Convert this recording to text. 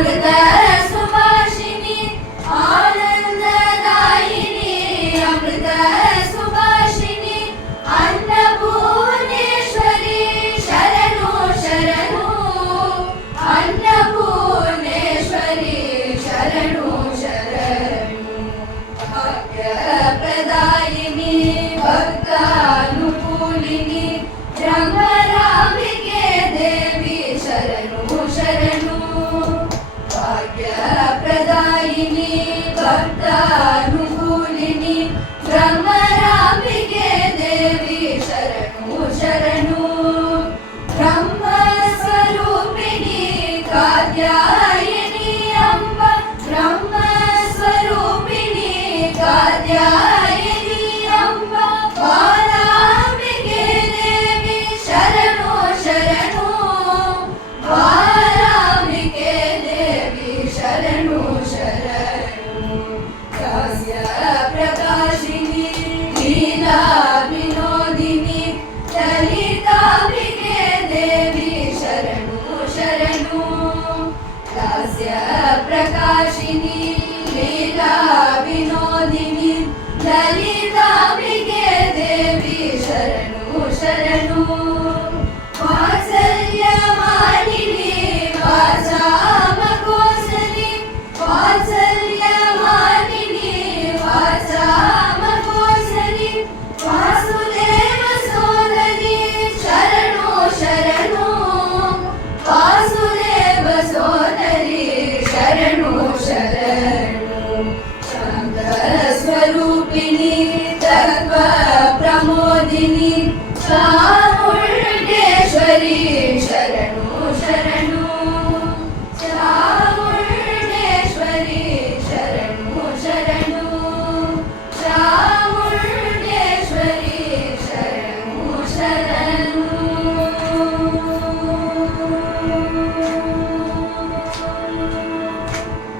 ಅಮೃತ ಸುಭಾಷಿಣಿ ಆನಂದದಾಯಿನಿ ಅಮೃತ ಸುಭಾಷಿಣಿ ಅನ್ನಪೂರ್ಣೇಶ್ವರಿ ಶರಣು ಶರಣು ಅನ್ನಪೂರ್ಣೇಶ್ವರಿ ಶರಣು ಶರಣು ಭಾಗ್ಯಪ್ರದಾಯಿನಿ ಭಕ್ತಾನುಕೂಲಿನಿ ಬ್ರಹ್ಮರಾಂಬಿಕೆ ದೇವಿ ಶರಣು ಶರಣು ಭಾಗ್ಯಪ್ರದಾಯಿನಿ ಭಕ್ತಾನುಕೂಲಿನಿ ಬ್ರಹ್ಮರಾಂಬಿಕೆ ದೇವಿ ಶರಣು ಶರಣು ಬ್ರಹ್ಮ ಸ್ವರೂಪಿಣಿ ಕಾತ್ಯಾಯಿನಿ ಅಂಬ ಬ್ರಹ್ಮ ಸ್ವರೂಪಿಣಿ ಕಾತ್ಯಾಯಿನಿ ಅಂಬ ಬಾಲಾಂಬಿಕೆ ದೇವಿ ಶರಣು ಶರಣು ಬಾಲಾಂಬಿಕೆ ದೇವಿ ಶರಣು ಶರಣು ದಾಸ್ಯ ಪ್ರಕಾಶಿನಿ ಲೀಲಾ ವಿನೋದಿನಿ ಲಲಿತಾಂಬಿಕೆ ದೇವಿ ಶರಣು ಶರಣು ದಾಸ್ಯ ಪ್ರಕಾಶಿನಿ ಲೀಲಾ ವಿನೋದಿನಿ ಲಲಿತಾಂಬಿಕೆ ದೇವಿ ಶರಣು ಶರಣು ವಾತ್ಸಲ್ಯ ಮಾಲಿನಿ ವಾಚಾಮಕೋಸಲಿ ವಾತ್ಸಲ್ಯ ಮಾಲಿನಿ ವಾಚಾಮಕೋಸಲಿ ವಾಸುದೇವ ಸೋದರಿ ಶರಣು ಶರಣು ವಾಸುದೇವ ಸೋದರಿ ಶರಣು ಶರಣು ಶಾಂತ ಸ್ವರೂಪಿಣಿ ತತ್ವ ಪ್ರಮೋದಿನಿ